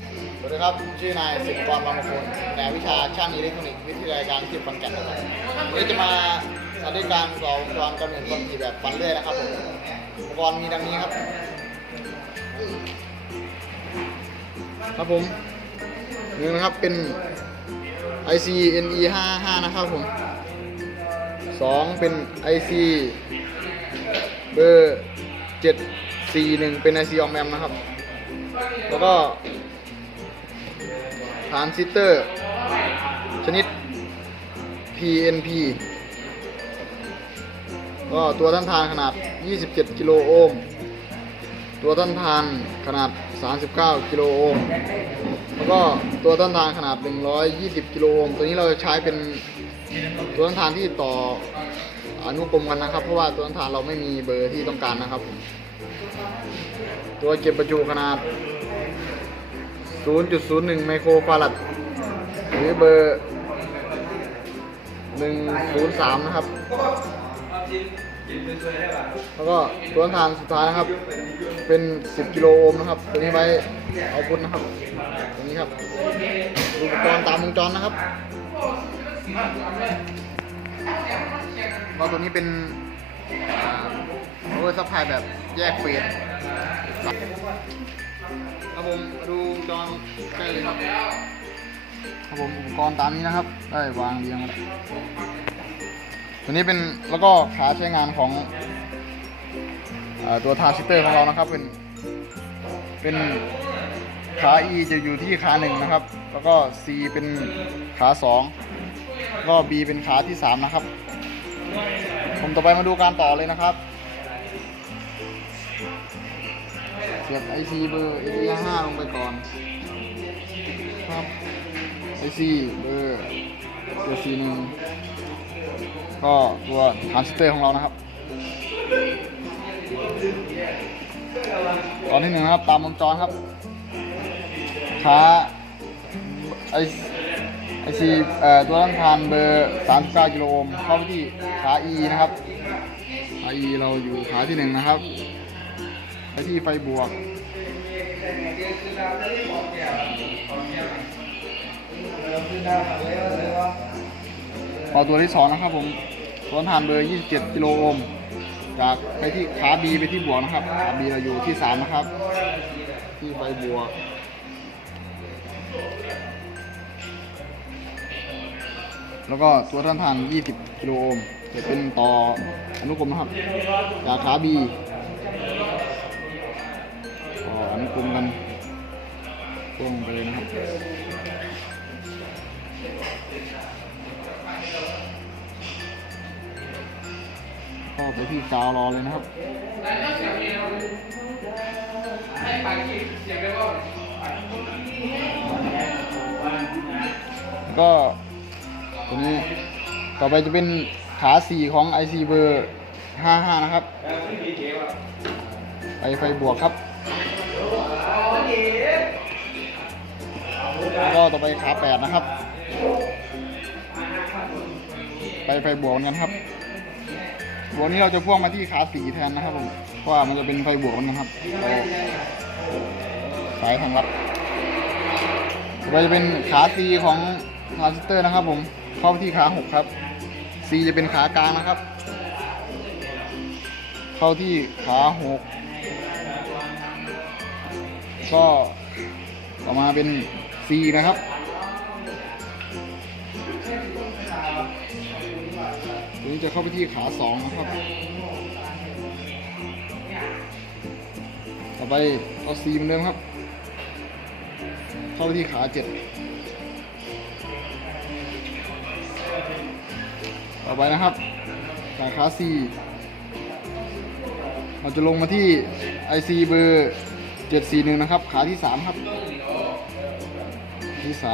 สวัสดีครับชื่อนายสิบกรบางมงคลแหนวิชาช่างอิเล็กทรอนิกส์วิทยาการที่ขอนแก่นนะครับวันนี้จะมาสาธิตการต่อวงจรกำเนิดความถี่แบบฟันเลื่อยนะครับผมอุปกรณ์มีดังนี้ครับ ครับผมหนึ่งนะครับเป็น IC NE 55นะครับผมสองเป็น IC เบอร์741 เป็น IC ออมแอมนะครับ แล้วก็ ทรานซิสเตอร์ ชนิด PNP ก็ตัวต้านทานขนาด 27 กิโลโอห์ม ตัวต้านทานขนาด 39 กิโลโอห์ม แล้วก็ตัวต้านทานขนาด 120 กิโลโอห์ม ตัวนี้เราจะใช้เป็นตัวต้านทานที่ต่ออนุกรมกันนะครับ เพราะว่าตัวต้านทานเราไม่มีเบอร์ที่ต้องการนะครับผมตัวเก็บประจุขนาด 0.01 ไมโครฟารัด หรือเบอร์ 103 นะครับ แล้วก็ตัวทางสุดท้ายนะครับ เป็น 10 กิโลโอห์มนะครับ ตัวนี้ไว้เอาพุทนะครับ ตัวนี้ครับอุปกรณ์ตามวงจรนะครับก็ตัวนี้เป็นโอเวอร์ซัพพลายแบบแยกเฟส ครับผมดูวงจรใกล้เลยครับครับผมอุปกรณ์ตามนี้นะครับ ได้วางเรียงแล้วตัวนี้เป็นแล้วก็ขาใช้งานของอตัวทรานซิเตอร์ของเรานะครับ เป็นเป็นขา E จะอยู่ที่ขาหนึ่งนะครับ แล้วก็ C เป็นขาสองแล้วก็ B เป็นขาที่สามนะครับ ผมต่อไปมาดูการต่อเลยนะครับ สียบ IC เบอร์ a 5ลงไปก่อนครับ IC เบอร์ตัว C หนึ่งก็ตัวทรานซิสเตอร์ของเรานะครับ ตอนที่หนึ่งนะครับตามวงจรครับขาไอไอซีเอ่อตัวต้านทานเบอร์ 39กิโลโอห์มเข้าไปที่ขา E นะครับขา E เราอยู่ขาที่หนึ่งนะครับ ไปที่ไฟบวก พอตัวที่สองนะครับผมตัวทานเบอร์ 27 กิโลโอห์มจากไปที่ขา B ไปที่บวกนะครับขา B เราอยู่ที่ 3 นะครับ ที่ไฟบวกแล้วก็ตัวต้านทาน 20 กิโลโอห์มจะเป็นต่ออนุกรมนะครับจากขา B ต่ออนุกรมกันพ่วงไปเลยนะครับก็ไปที่กาวรอเลยนะครับก็ตัวนี้ต่อไปจะเป็นขาสี่ของ IC เบอร์ 55 นะครับ ไปไฟบวกครับ ต่อไปขา8นะครับ ไปไฟบวกนกันครับบวกนี้เราจะพ่วงมาที่ขาสีแทนนะครับผมเพราะว่ามันจะเป็นไฟบวกนกันครับสายทางลัดต่อไปจะเป็นขาซีของทรานซิสเตอร์นะครับ ผมเข้าที่ขาหกครับ C จะเป็นขากลางนะครับ เข้าที่ขาหกก็ต่อมาเป็น C นะครับ ตัวนี้จะเข้าไปที่ขาสองนะครับ ต่อไปเอาซีเหมือนเดิมครับ เข้าไปที่ขาเจ็ดต่อไปนะครับสายขาซีเราจะลงมาที่ IC เบอร์ 741 นะครับ ขาที่ 3 ครับ ที่3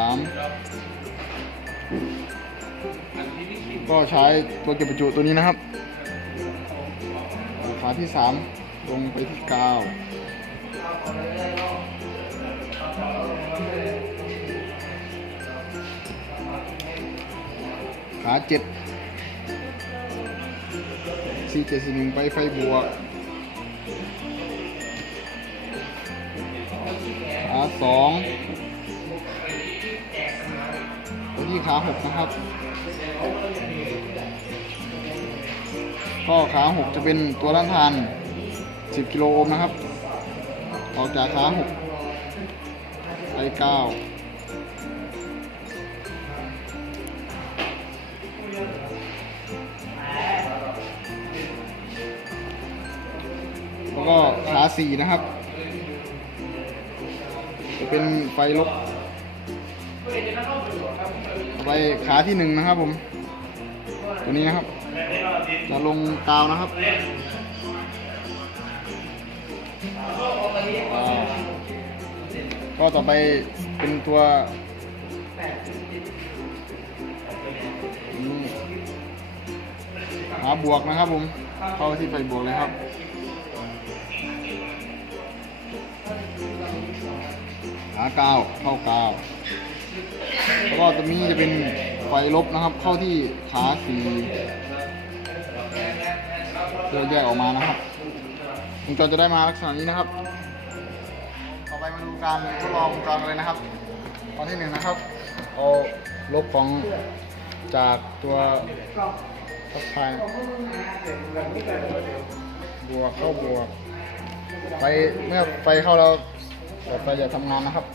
ก็ใช้ตัวเก็บประจุตัวนี้นะครับขาที่3ลงไปที่กาวขาเจ็ดสี่เจ็ดสี่หนึ่งไปไฟบวก สองตัวที่ขา6นะครับ ก็ขา6จะเป็นตัวด้านทาน 10 กิโลโอห์มนะครับ ออกจากขา6ไปเกาแล้วก็ขา4นะครับ เป็นไฟลบไปขาที่หนึ่งนะครับผม ตัวนี้นะครับ จะลงกาวนะครับก็ต่อไปเป็นตัวนี่ขาบวกนะครับผม เข้าที่ไฟบวกเลยครับ ขากาวเข้ากาว แล้วก็ตัวนี้จะเป็นไฟลบนะครับ เข้าที่ขาสีเพื่อแยกออกมานะครับวงจรจะได้มาลักษณะนี้นะครับ ต่อไปมาดูการทดลองวงจรเลยนะครับ ตอนที่หนึ่งนะครับ เอาลบของจากตัวทับพายบวกเข้าบวกไฟเมื่อไฟเข้าแล้ว หลอดไฟจะทำงานนะครับ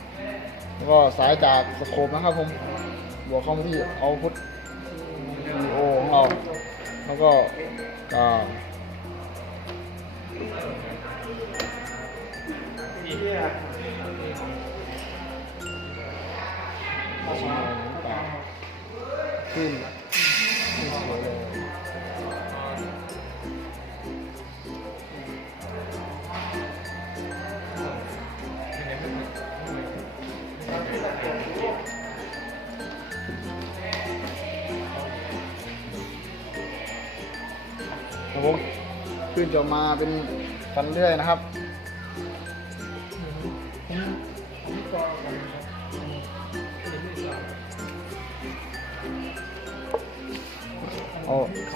แล้วก็สายจากสโคปนะครับผมบวกเข้ามาที่เอาพุทวีโอของเรา แล้วก็ ขึ้นจะมาเป็นฟันเลื่อยนะครับโอ้โห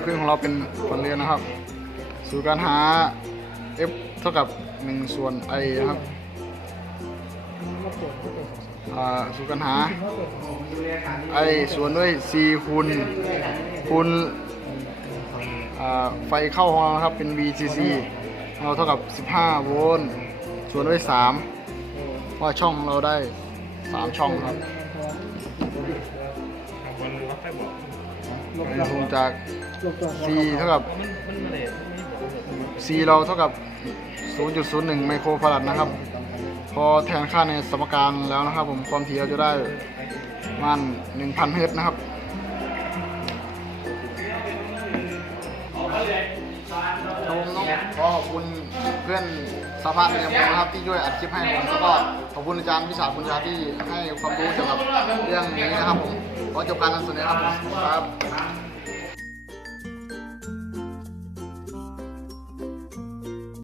เครื่องของเราเป็นผลเรือนนะครับ สูตรการหา f เท่ากับ1ส่วน i นะครับ สูตรการหา i ส่วนด้วย c คูณคูณอ่าไฟเข้าของเรานะครับเป็น VCC เราเท่ากับ 15 โวลต์ส่วนด้วย 3 ว่าช่องเราได้ 3 ช่องครับในสูงจาก C เท่ากับ C เราเท่ากับ 0.01 ไมโครฟาราดนะครับ พอแทนค่าในสมการแล้วนะครับผมความถี่เราจะได้มัน1,000เฮิรตซ์นะครับรับผมต้องขอขอบคุณเพื่อนสภาพเรียนผมนะครับที่ช่วยอัดคลิปให้ผมแล้วก็ขอบคุณอาจารย์พิสาคุณยาที่ให้ความรู้เกี่ยวกับเรื่องนี้นะครับผมขอจบการนำเสนอครับผมครับ